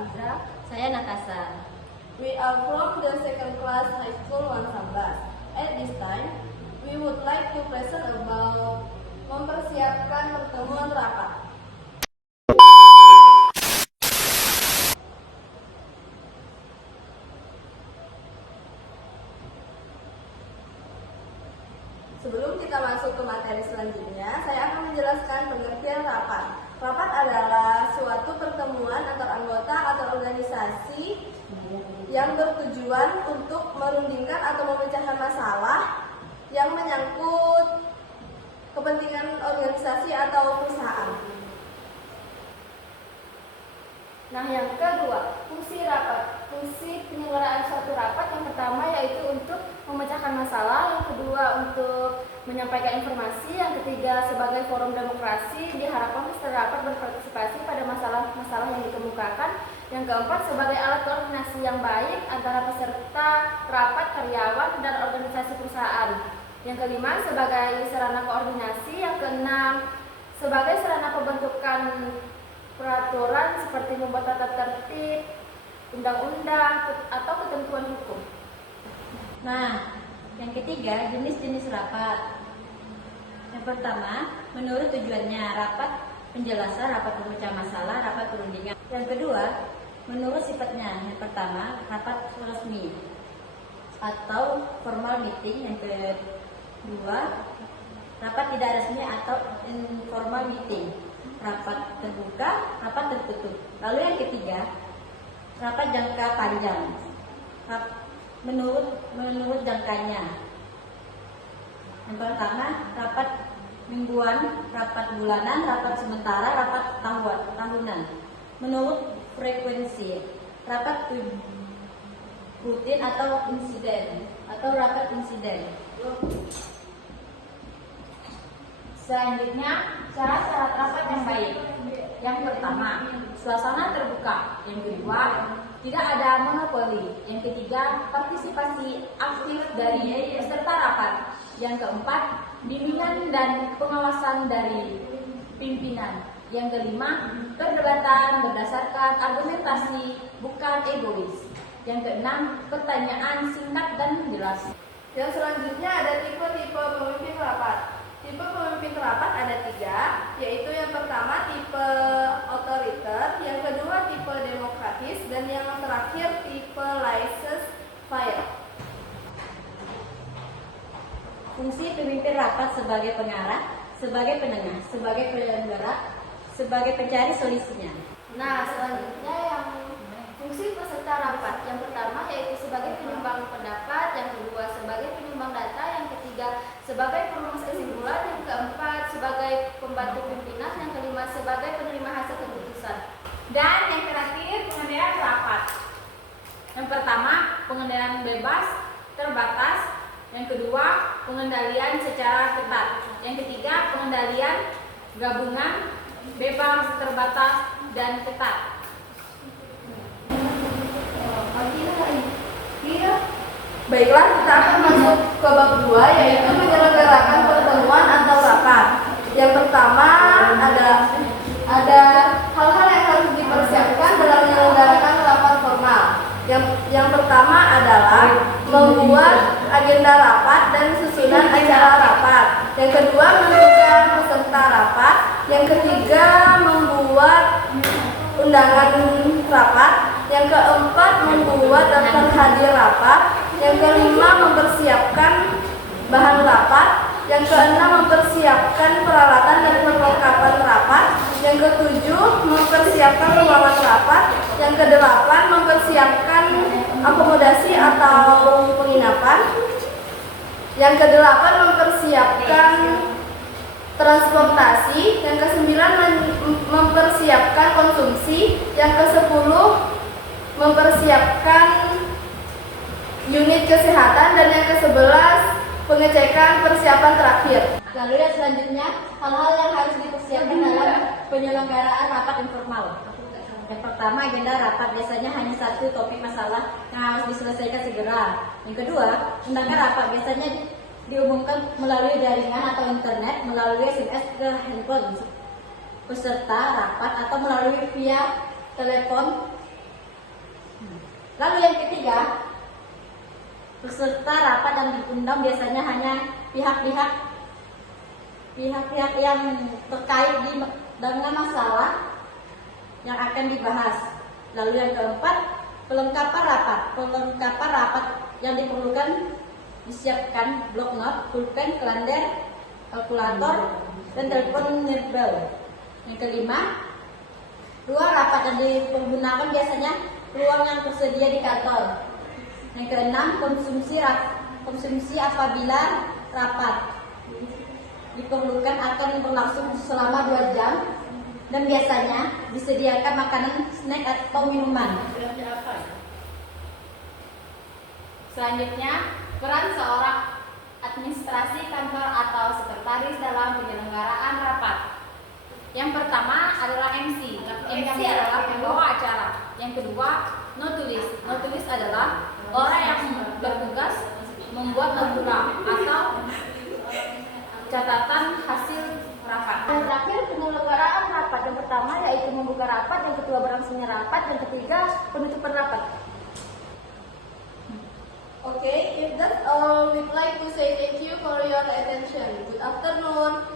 Fizra. Saya Natasha. We are from the second class high school 111. At this time, we would like to present about mempersiapkan pertemuan rapat. Sebelum kita masuk ke materi selanjutnya, saya akan menjelaskan pengertian rapat. Rapat adalah suatu pertemuan antar anggota atau organisasi yang bertujuan untuk merundingkan atau memecahkan masalah yang menyangkut kepentingan organisasi atau perusahaan. Nah, yang kedua, fungsi rapat. Fungsi penyelenggaraan suatu rapat yang pertama yaitu untuk memecahkan masalah, yang kedua untuk menyampaikan informasi, yang ketiga sebagai forum demokrasi diharapkan peserta rapat berpartisipasi pada masalah-masalah yang dikemukakan, yang keempat sebagai alat koordinasi yang baik antara peserta rapat, karyawan, dan organisasi perusahaan, yang kelima sebagai sarana koordinasi, yang keenam sebagai sarana pembentukan peraturan seperti membuat tata tertib, undang-undang, atau ketentuan hukum. Nah, yang ketiga, jenis-jenis rapat. Yang pertama, menurut tujuannya, rapat penjelasan, rapat pemecah masalah, rapat perundingan. Yang kedua, menurut sifatnya. Yang pertama, rapat resmi atau formal meeting. Yang kedua, rapat tidak resmi atau informal meeting. Rapat terbuka, rapat tertutup. Lalu yang ketiga, rapat jangka panjang. Menurut jangkanya. Yang pertama, rapat mingguan, rapat bulanan, rapat sementara, rapat tahunan. Menurut frekuensi, rapat rutin atau insiden atau rapat insiden. Selanjutnya, syarat-syarat rapat yang baik. Yang pertama, suasana terbuka. Yang kedua, tidak ada monopoli. Yang ketiga, partisipasi aktif dari peserta rapat. Yang keempat, bimbingan dan pengawasan dari pimpinan. Yang kelima, perdebatan berdasarkan argumentasi, bukan egois. Yang keenam, pertanyaan singkat dan jelas. Yang selanjutnya ada tipe-tipe pemimpin rapat. Tipe pemimpin rapat ada 3, yaitu yang pertama tipe otoriter, yang kedua tipe demokratis, dan yang terakhir tipe laissez-faire. Fungsi pemimpin rapat sebagai pengarah, sebagai penengah, sebagai penyelenggara, sebagai pencari solusinya. Nah, selanjutnya yang fungsi peserta rapat. Yang pertama yaitu sebagai penyumbang pendapat, yang kedua sebagai penyumbang data, yang ketiga sebagai perumus kesimpulan, yang keempat sebagai pembantu pimpinan, yang kelima sebagai penerima hasil keputusan. Dan yang terakhir pengendalian rapat. Yang pertama pengendalian bebas terbatas, yang kedua pengendalian secara ketat, yang ketiga pengendalian gabungan bebas terbatas dan ketat. Baiklah, kita akan masuk ke bab 2, yaitu menyelenggarakan pertemuan atau rapat. Yang pertama ada hal-hal yang harus dipersiapkan dalam menyelenggarakan rapat formal. Yang pertama adalah membuat agenda rapat dan susunan acara rapat. Yang kedua, menentukan peserta rapat. Yang ketiga, membuat undangan rapat. Yang keempat, membuat daftar hadir rapat. Yang kelima, mempersiapkan bahan rapat. Yang keenam, mempersiapkan peralatan dan perlengkapan rapat. Yang ketujuh, mempersiapkan ruangan rapat. Yang kedelapan, mempersiapkan akomodasi atau penginapan. Yang kedelapan, mempersiapkan transportasi. Yang kesembilan, mempersiapkan konsumsi. Yang kesepuluh, mempersiapkan unit kesehatan. Dan yang ke-11, pengecekan persiapan terakhir. Lalu yang selanjutnya, hal-hal yang harus dipersiapkan dalam penyelenggaraan rapat informal. Yang pertama, agenda rapat biasanya hanya satu topik masalah yang harus diselesaikan segera. Yang kedua, undangan rapat biasanya diumumkan melalui jaringan atau internet, melalui SMS ke handphone peserta rapat atau melalui via telepon Lalu yang ketiga, peserta rapat yang diundang biasanya hanya pihak-pihak yang terkait dengan masalah yang akan dibahas. Lalu yang keempat, pelengkapan rapat yang diperlukan disiapkan blok note, pulpen, kalender, kalkulator, dan telepon nirbel. Yang kelima, ruang rapat yang dipergunakan biasanya ruang yang tersedia di kantor. Yang keenam, konsumsi apabila rapat diperlukan akan berlangsung selama 2 jam dan biasanya disediakan makanan, snack atau minuman. Selanjutnya, peran seorang administrasi kantor atau sekretaris dalam penyelenggaraan rapat. Yang pertama adalah MC. MC adalah pembawa acara. Yang kedua, notulis. Notulis adalah orang yang bertugas membuat notula atau catatan hasil rapat. Yang terakhir, penyelenggaraan rapat. Yang pertama yaitu membuka rapat, yang kedua berlangsungnya rapat, yang ketiga penutupan rapat. Okay, if that's all, we'd like to say thank you for your attention. Good afternoon.